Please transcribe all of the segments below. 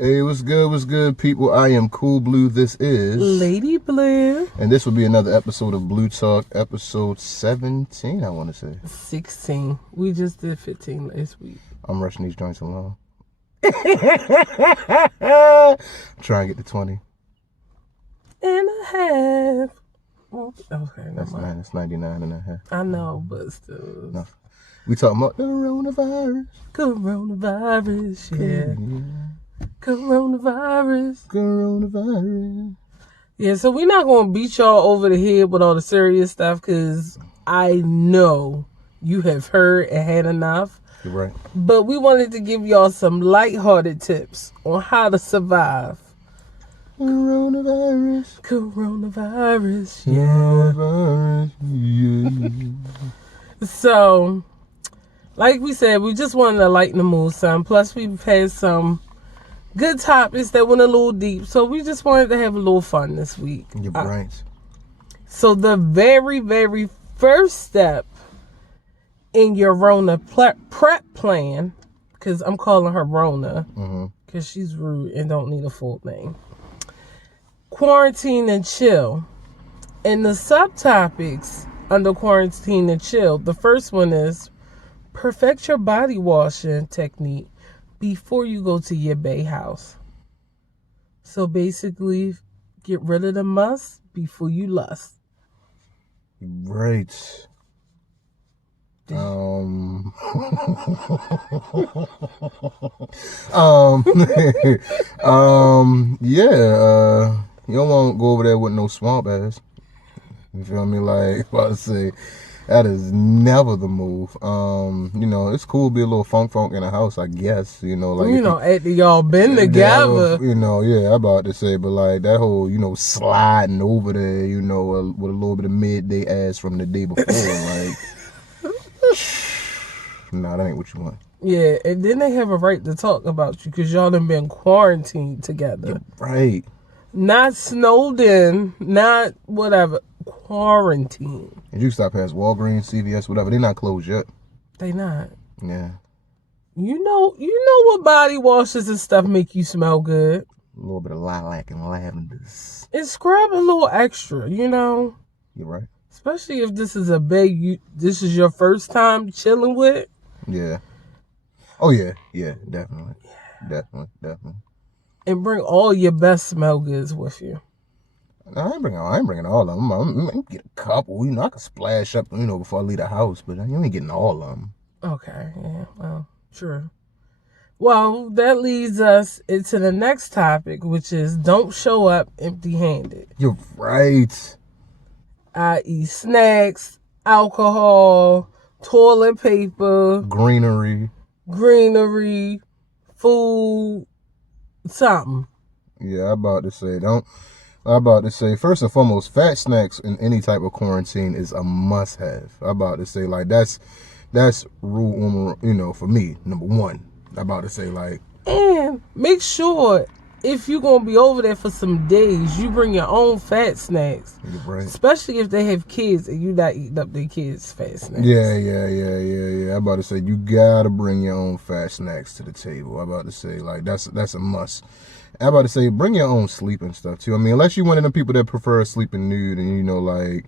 Hey, what's good, people? I am Cool Blue. This is Lady Blue. And this will be another episode of Blue Talk, episode 17, I want to say. 16. We just did 15 last week. I'm rushing these joints along. I'm trying to get to 20. And a half. Okay, That's 99 and a half. I know, but still. No. We talking about the coronavirus. Coronavirus, yeah. Coronavirus. Yeah, so we're not going to beat y'all over the head with all the serious stuff because I know you have heard and had enough. You're right. But we wanted to give y'all some lighthearted tips on how to survive. Coronavirus. Yeah. So, like we said, we just wanted to lighten the mood some. Plus, we've had some good topics that went a little deep. So, we just wanted to have a little fun this week. You're right. So, the very, very first step in your Rona prep plan, because I'm calling her Rona, because she's rude and don't need a full name. Quarantine and chill. And the subtopics under quarantine and chill, the first one is perfect your body washing technique before you go to your bae house. So basically, get rid of the must before you lust. Right. Yeah, you don't want to go over there with no swamp ass. You feel me? Like, about to say, that is never the move. It's cool to be a little funk in the house, I guess. After y'all been together. I'm about to say, but like that whole, sliding over there, with a little bit of midday ass from the day before, like, nah, that ain't what you want. Yeah, and then they have a right to talk about you because y'all done been quarantined together. You're right. Not snowed in, not whatever. Quarantine. And you stop past Walgreens, CVS, whatever. They're not closed yet. They not. Yeah. You know what body washes and stuff make you smell good? A little bit of lilac and lavenders. And scrub a little extra, You're right. Especially if this is this is your first time chilling with. Yeah. Oh, yeah. Yeah, definitely. Yeah. Definitely. And bring all your best smell goods with you. I ain't bringing all of them. I'm get a couple. I can splash up, before I leave the house. But you ain't getting all of them. Okay. Yeah. Well, true. Well, that leads us into the next topic, which is don't show up empty-handed. You're right. I.e. snacks, alcohol, toilet paper, greenery, food, something. Yeah, I'm about to say, first and foremost, fat snacks in any type of quarantine is a must-have. I'm about to say, like, that's rule, for me, number one. I'm about to say, like. And make sure, if you're going to be over there for some days, you bring your own fat snacks. Right. Especially if they have kids and you're not eating up their kids' fat snacks. Yeah. I'm about to say, you got to bring your own fat snacks to the table. I'm about to say, like, that's a must. I'm about to say, bring your own sleeping stuff, too. I mean, unless you're one of the people that prefer sleeping nude and, like,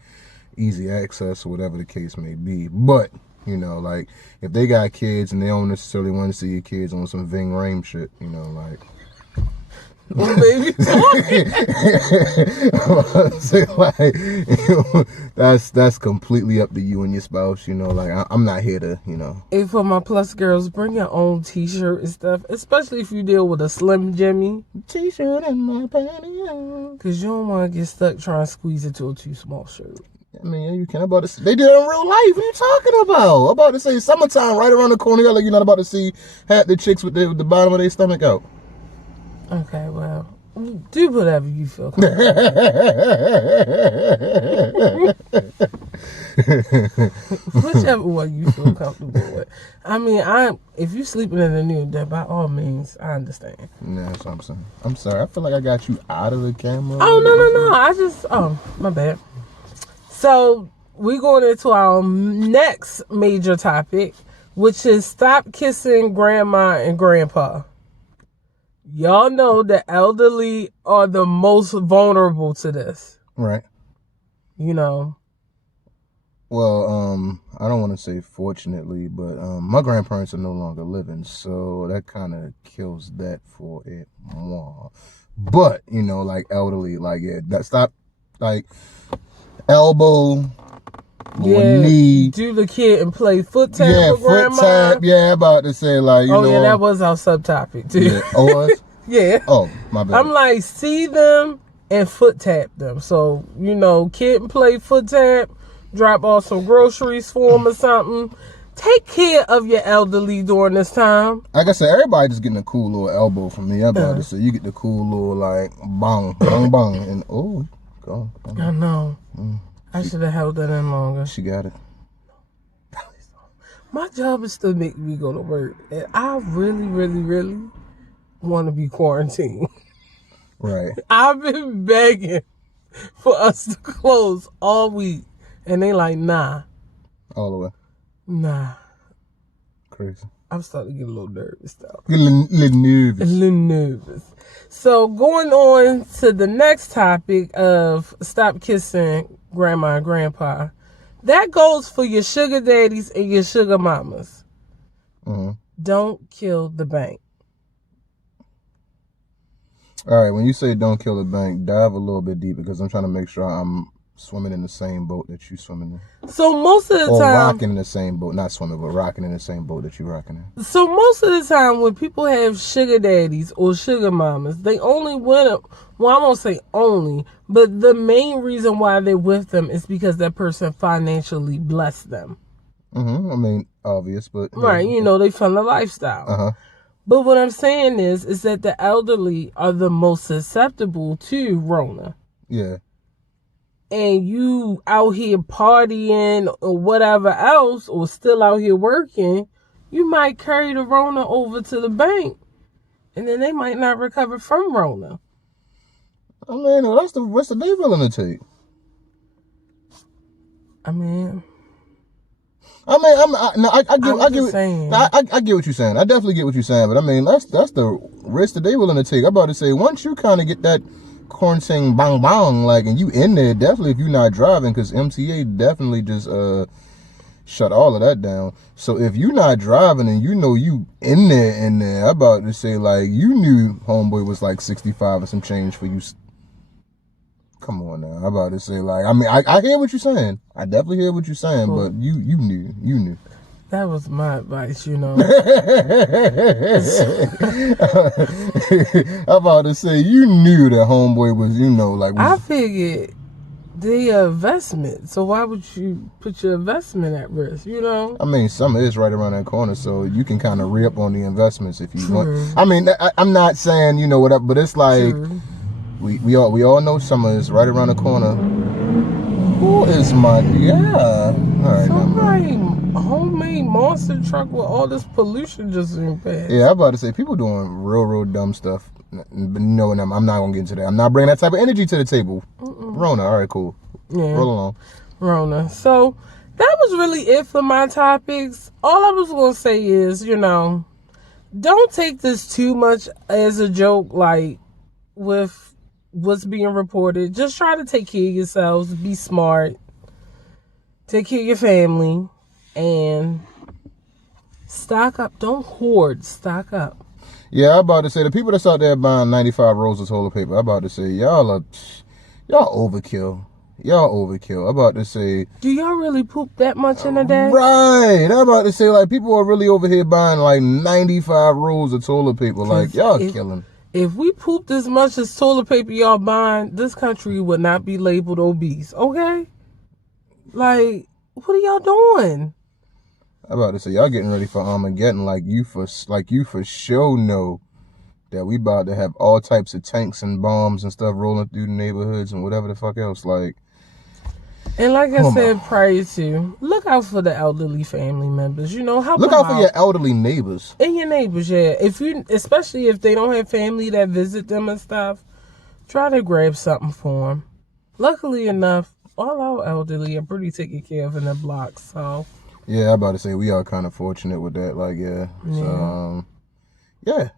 easy access or whatever the case may be. But, like, if they got kids and they don't necessarily want to see your kids on some Ving Rhames shit, like. Well, baby, say, like, that's completely up to you and your spouse, like, I'm not here to, And for my plus girls, bring your own t-shirt and stuff, especially if you deal with a Slim Jimmy t-shirt and my pantyhose, because you don't want to get stuck trying to squeeze into a too small shirt. I mean, yeah, you can. About to say, they do it in real life. What are you talking about? I'm about to say, summertime right around the corner. You're like, you're not about to see half the chicks with the bottom of their stomach out. Okay, well, do whatever you feel comfortable. Whichever one you feel comfortable with. I mean, if you sleeping in the nude, then by all means, I understand. Yeah, that's what I'm saying. I'm sorry. I feel like I got you out of the camera. Oh, no. My bad. So, we're going into our next major topic, which is stop kissing grandma and grandpa. Y'all know the elderly are the most vulnerable to this. Right. You know. Well, I don't want to say fortunately, but my grandparents are no longer living, so that kind of kills that for it more. But, you know, like elderly, like, yeah, that stop, like, elbow or knee. Do the kid and play foot tap Yeah, with foot grandma. tap. Yeah, about to say, like, you know. Oh, yeah, that was our subtopic, too. Yeah, oh, was? Yeah. Oh, my bad. I'm like, see them and foot tap them. So, you know, kid and play foot tap, drop off some groceries for them or something. Take care of your elderly during this time. Like I said, everybody just getting a cool little elbow from me. I'm about to say, you get the cool little, like, bong, bong, bong. And, oh, go. I know. I should have held that in longer. She got it. My job is to make me go to work. And I really, really, really want to be quarantined. Right. I've been begging for us to close all week. And they like, nah. All the way. Nah. Crazy. I'm starting to get a little nervous, though. Get a little nervous. A little nervous. So going on to the next topic of stop kissing grandma and grandpa. That goes for your sugar daddies and your sugar mamas. Mm-hmm. Don't kill the bank. All right, when you say don't kill the bank, dive a little bit deeper because I'm trying to make sure I'm swimming in the same boat that you swimming in. So most of the or time, rocking in the same boat, not swimming, but rocking in the same boat that you rocking in. So most of the time when people have sugar daddies or sugar mamas, they only want to, well, I won't say only, but the main reason why they're with them is because that person financially blessed them. Mm-hmm. I mean, obvious, but... Right, you know, they fund the lifestyle. Uh-huh. But what I'm saying is that the elderly are the most susceptible to Rona. Yeah. And you out here partying or whatever else, or still out here working, you might carry the Rona over to the bank. And then they might not recover from Rona. I mean, what's the they willing to take? I mean, I get what you're saying. I get what you're saying. I definitely get what you're saying. But I mean, that's the risk that they willing to take. I'm about to say, once you kind of get that quarantine bang bang, like, and you in there, definitely if you're not driving, because MTA definitely just shut all of that down. So if you're not driving and you know you in there, I'm about to say, like, you knew homeboy was like 65 or some change for you. Come on now. I'm about to say, like, I mean, I hear what you're saying. I definitely hear what you're saying, cool. But you knew. That was my advice, you know. I'm about to say, you knew that homeboy was, you know, like... I figured they're investment, so why would you put your investment at risk, you know? I mean, summer is right around that corner, so you can kind of re-up on the investments if you want. I mean, I'm not saying, you know, whatever, but it's like... True. We all know summer is right around the corner. Who is my... Yeah. All right. Somebody homemade monster truck with all this pollution just in past. Yeah, I'm about to say, people doing real dumb stuff. But no, I'm not going to get into that. I'm not bringing that type of energy to the table. Rona, all right, cool. Yeah. Roll along. Rona. So, that was really it for my topics. All I was going to say is, you know, don't take this too much as a joke, like, with what's being reported. Just try to take care of yourselves, be smart, take care of your family, and stock up. Don't hoard, stock up. Yeah, I'm about to say, the people that's out there buying 95 rolls of toilet paper, I'm about to say, y'all overkill. Y'all overkill. I'm about to say... Do y'all really poop that much in a day? Right. I'm about to say, like, people are really over here buying, like, 95 rolls of toilet paper. Like, y'all killing. If we pooped as much as toilet paper y'all buying, this country would not be labeled obese, okay? Like, what are y'all doing? I'm about to say, y'all getting ready for Armageddon, like you for sure know that we about to have all types of tanks and bombs and stuff rolling through the neighborhoods and whatever the fuck else, like. And like I said prior to, look out for the elderly family members. You know, help look them out for your elderly neighbors. And your neighbors, yeah. Especially if they don't have family that visit them and stuff, try to grab something for them. Luckily enough, all our elderly are pretty taken care of in the blocks, so. Yeah, I'm about to say, we are kind of fortunate with that. Like, yeah. So, yeah.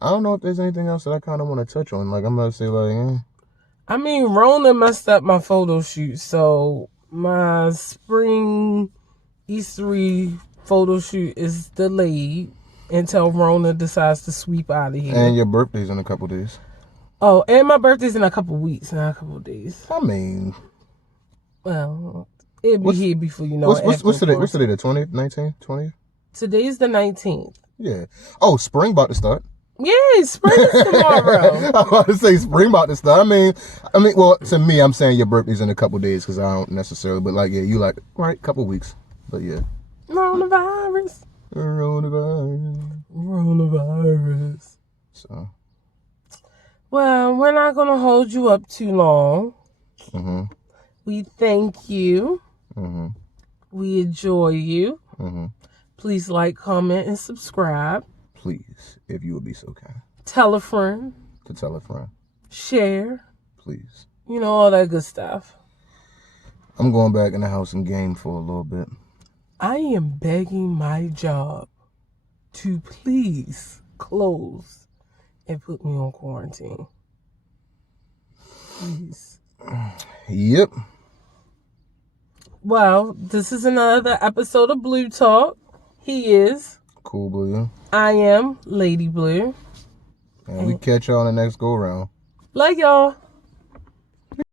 I don't know if there's anything else that I kind of want to touch on. Like, I'm about to say, like, I mean, Rona messed up my photo shoot, so my spring Eastery photo shoot is delayed until Rona decides to sweep out of here. and your birthday's in a couple days. Oh, and my birthday's in a couple weeks, not a couple days. I mean, Well, it'll be here before you know. What's today? What's today? The 20th, 19th, 20th? Today's the 19th. Yeah. Oh, spring about to start. Yay, spring is tomorrow. I'm about to say spring about to start. I mean, well, to me, I'm saying your birthday's in a couple days because I don't necessarily, but like, yeah, you like, right, couple weeks. But yeah. Coronavirus. Coronavirus. So. Well, we're not going to hold you up too long. Mm-hmm. We thank you. Mm-hmm. We enjoy you. Mm-hmm. Please like, comment, and subscribe. Please, if you would be so kind. Tell a friend. To tell a friend. Share. Please. You know, all that good stuff. I'm going back in the house and game for a little bit. I am begging my job to please close and put me on quarantine. Please. Yep. Well, this is another episode of Blue Talk. He is Cool Blue. I am Lady Blue. And we catch y'all on the next go round. Love y'all.